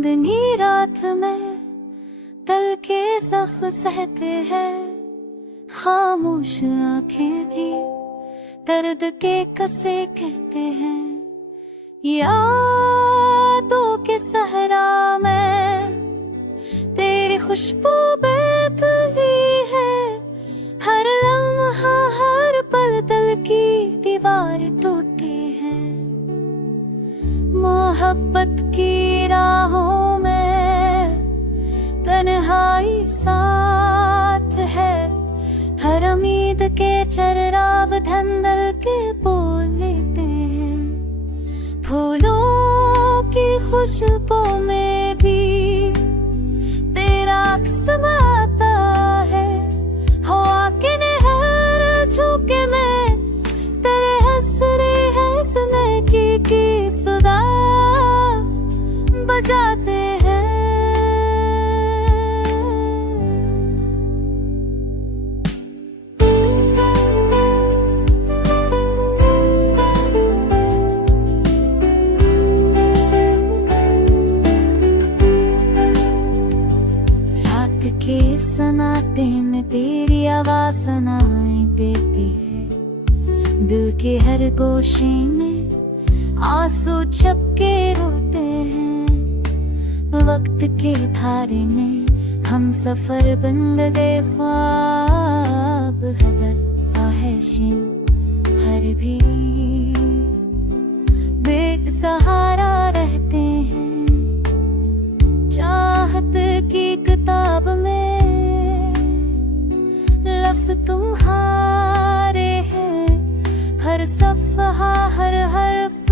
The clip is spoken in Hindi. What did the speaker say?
चांदनी रात में तल के सख सहते हैं, खामोश आंखें भी दर्द के कसे कहते हैं। यादों के सहरा में तेरी खुशबू बहती है, हर लम्हा हर पल दिल की दीवार टूटी है। मोहब्बत की राहों में तन्हाई साथ है, हर उम्मीद के चराग धंधल के बोल लेते हैं। फूलों की खुशबू में भी तेरा अक्स आता है, हवा के नहर झोंके में तेरे हंसरे हंसने की सुधा बजाते हैं। रात के सन्नाटे में तेरी आवाज सुनाई देती है, दिल के हर गोशे में आंसू छपके रोते हैं। वक्त के धारे में हम सफर बन गए, ख्वाब हज़र ख्वाहिशें हर भी बेसहारा रहते हैं। चाहत की किताब में लफ्ज़ तुम्हारे हैं, हर सफ़हा हर हर्फ